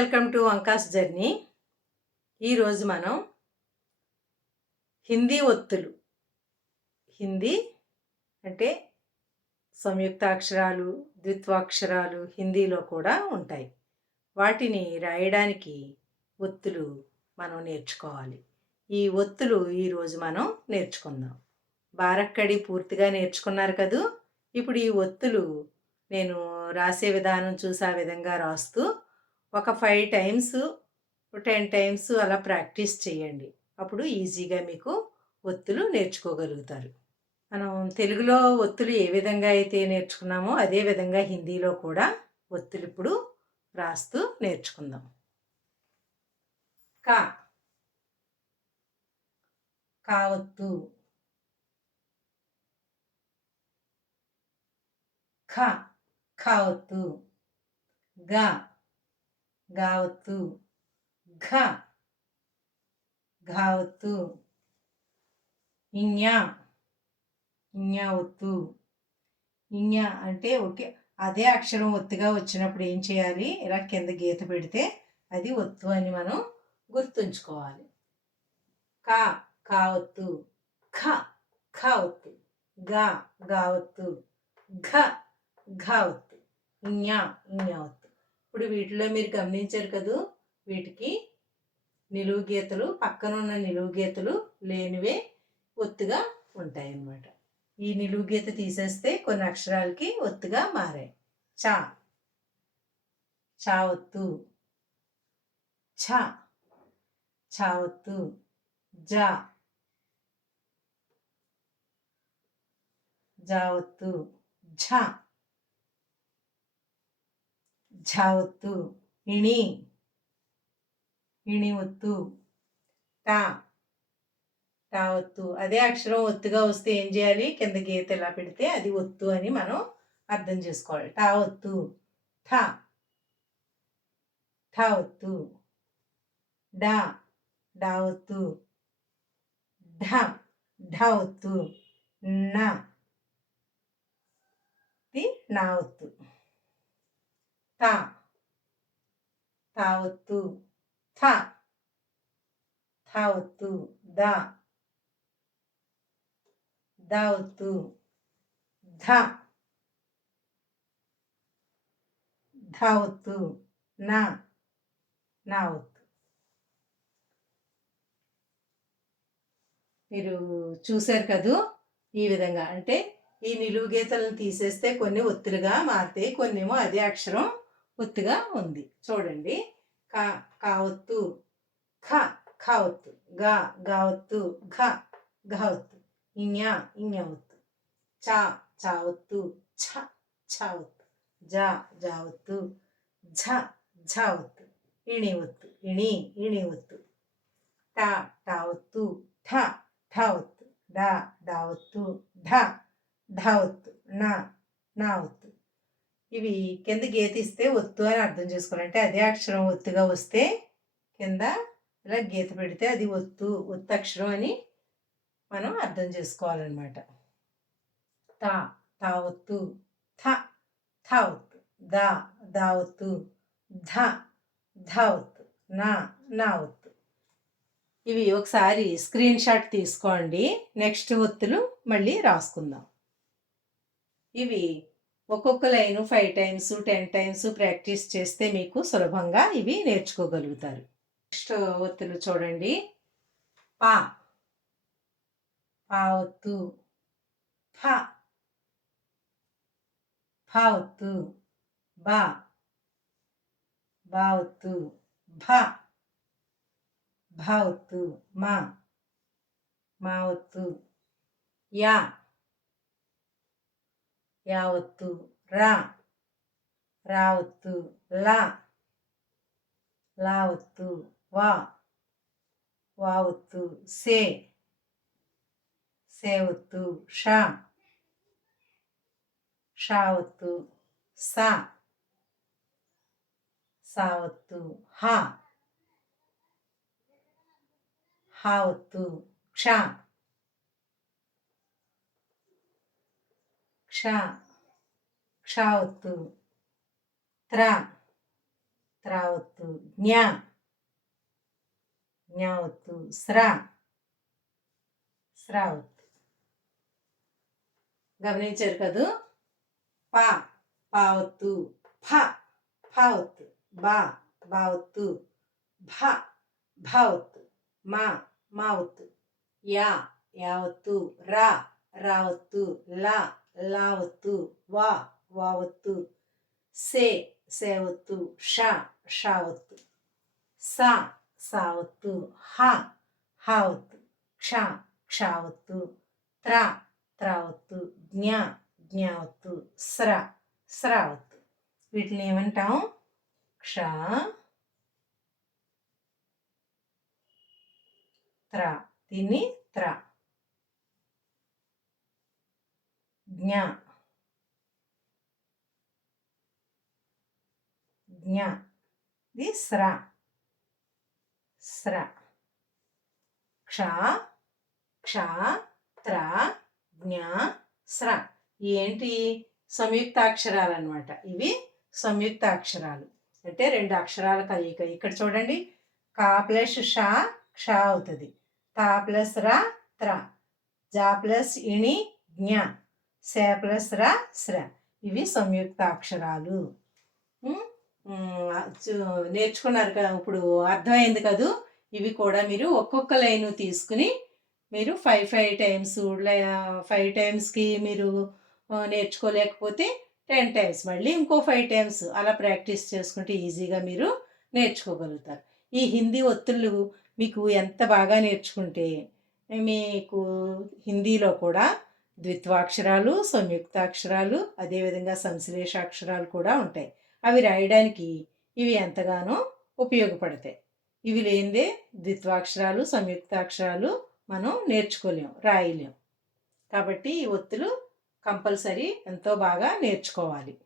Welcome to అంకాస్ journey. ఈరోజు మనం హిందీ ఒత్తులు. హిందీ అంటే సంయుక్త అక్షరాలు ద్విత్వాక్షరాలు హిందీలో కూడా ఉంటాయి. వాటిని రాయడానికి ఒత్తులు మనం నేర్చుకోవాలి. ఈ ఒత్తులు ఈరోజు మనం నేర్చుకుందాం. బారక్కడి పూర్తిగా నేర్చుకున్నారు కదూ? ఇప్పుడు ఈ ఒత్తులు నేను రాసే విధానం చూసే విధంగా రాస్తూ ఒక ఫైవ్ టైమ్స్ టెన్ టైమ్స్ అలా ప్రాక్టీస్ చేయండి. అప్పుడు ఈజీగా మీకు ఒత్తులు నేర్చుకోగలుగుతారు. మనం తెలుగులో ఒత్తులు ఏ విధంగా అయితే నేర్చుకున్నామో అదే విధంగా హిందీలో కూడా ఒత్తులు ఇప్పుడు రాస్తూ నేర్చుకుందాం. కా. కావత్తు ఖ. కావత్తు గా. గావత్తు. ఘ. ఘావత్తు ఇన్యా. ఇన్యా ఒత్తు ఇన్యా అంటే ఒకే అదే అక్షరం ఒత్తుగా వచ్చినప్పుడు ఏం చేయాలి? ఇలా కింద గీత పెడితే అది ఒత్తు అని మనం గుర్తుంచుకోవాలి. కా. కావత్తు. ఖ ఖావత్తు గా గావత్తు. ఘ. ఘావత్తు ఇన్యా. ఇన్యావత్తు. ఇప్పుడు వీటిలో మీరు గమనించారు కదూ? వీటికి నిలువు గీతలు పక్కనున్న నిలువు గీతలు లేనివే ఒత్తుగా ఉంటాయి అన్నమాట ఈ నిలువు గీత తీసేస్తే కొన్ని అక్షరాలకి ఒత్తుగా మారాయి. చా. చావత్తు ఛ. చావత్తు జా. జావత్తు ఝ. ఝ ఇణి ఇణి ఒత్తు టా టా ఒత్తు అదే అక్షరం ఒత్తుగా వస్తే ఏం చేయాలి? కింద గీత ఇలా పెడితే అది ఒత్తు అని మనం అర్థం చేసుకోవాలి. టా ఒత్తు ఠావత్తు థ ఒత్తు డా డా ఒత్తు ఢ ఢా ఒత్తు నా నా ఒత్తు తా తావత్తు థ. థావత్తు. దా. దావత్తు ధ. ధావత్తు. నా. నావత్తు మీరు చూశారు కదూ? ఈ విధంగా. అంటే ఈ నిలువు గీతలను తీసేస్తే కొన్ని ఒత్తులుగా మారుతాయి కొన్ని ఏమో అదే అక్షరం. ఒత్తుగా ఉంది. చూడండి. కా కావత్తు ఖ ఖావత్తు గా గావత్తు ఘ ఘావత్తు ఇన్యా ఇన్యావత్తు చా చావత్తు ఛ ఛావత్తు జా జావత్తు ఝ ఝావత్తు ఇణివత్తు ఇణి ఇణివత్తు టా టావత్తు ఠ ఠావత్తు డా డావత్తు ఢ ఢావత్తు నా నావత్తు ఇవి కింద గీతిస్తే ఒత్తు అని అర్థం చేసుకోవాలంటే అదే అక్షరం ఒత్తుగా వస్తే కింద ఇలా గీత పెడితే అది ఒత్తు ఒత్తు అక్షరం అని మనం అర్థం చేసుకోవాలన్నమాట. తా తా ఒత్తు థ థ ఒత్తు దా దా ఒత్తు ధ ధ ఒత్తు నా నా ఒత్తు. ఇవి ఒకసారి స్క్రీన్ షాట్ తీసుకోండి. నెక్స్ట్ ఒత్తులు మళ్ళీ రాసుకుందాం. ఇవి ఒక్కొక్క line five times ten times practice చేస్తే మీకు సులభంగా ఇవి నేర్చుకోగలుగుతారు. నెక్స్ట్ ఒత్తులు చూడండి. పా. పా ఒత్తు. ఫ ఒత్తు. బా. బా ఒత్తు. భ. భా ఒత్తు. మా. మా ఒత్తు. యా. యావత్తు రా రావత్తు లా లావత్తు వా వావత్తు సే సేవత్తు షా షావత్తు సా సావత్తు హా హావత్తు క్ష ಕ್ಷ. క్ష క్ష ఒత్తు త్ర త్ర ఒత్తు జ్ఞ జ్ఞ ఒత్తు గమనించారు కదూ? పా పా ఫ ఫ బా బా భ భ మా మా యా యా రా రా లా లావత్తు వా వా సే సేవత్తు ష ష సా సావత్తు హ హ క్ష క్షావత్తు ఒత్తు త్ర త్ర ఒత్తు జ్ఞ జ్ఞ ఒత్తు స్ర స్ర వీటిని ఏమంటాం? క్ష త్ర దీన్ని త్ర. జ్ఞ జ్ఞ ఇది స్ర స్ర క్ష క్ష త్ర జ్ఞ స్ర ఏంటి? సంయుక్తాక్షరాలు అనమాట ఇవి సంయుక్తాక్షరాలు. అంటే రెండు అక్షరాల కలయిక. ఇక్కడ చూడండి. కా ప్లస్ షా క్ష అవుతుంది. తా ప్లస్ ర త్ర. జా ప్లస్ ఇణి జ్ఞ. సే ప్లస్ ర శ్ర ఇవి సంయుక్తాక్షరాలు నేర్చుకున్నారు కదా ఇప్పుడు అర్థమైంది కదూ? ఇవి కూడా మీరు ఒక్కొక్క లైను తీసుకుని మీరు ఫైవ్ ఫైవ్ టైమ్స్ ఫైవ్ టైమ్స్కి మీరు నేర్చుకోలేకపోతే టెన్ టైమ్స్ మళ్ళీ ఇంకో ఫైవ్ టైమ్స్ అలా ప్రాక్టీస్ చేసుకుంటే ఈజీగా మీరు నేర్చుకోగలుగుతారు. ఈ హిందీ ఒత్తుళ్ళు మీకు ఎంత బాగా నేర్చుకుంటే మీకు హిందీలో కూడా ద్విత్వాక్షరాలు సంయుక్తాక్షరాలు అదేవిధంగా సంశ్లేషాక్షరాలు కూడా ఉంటాయి. అవి రాయడానికి ఇవి ఎంతగానో ఉపయోగపడతాయి. ఇవి లేనిదే ద్విత్వాక్షరాలు సంయుక్తాక్షరాలు మనం నేర్చుకోలేం రాయలేం. కాబట్టి ఈ ఒత్తులు కంపల్సరీ ఎంతో బాగా నేర్చుకోవాలి.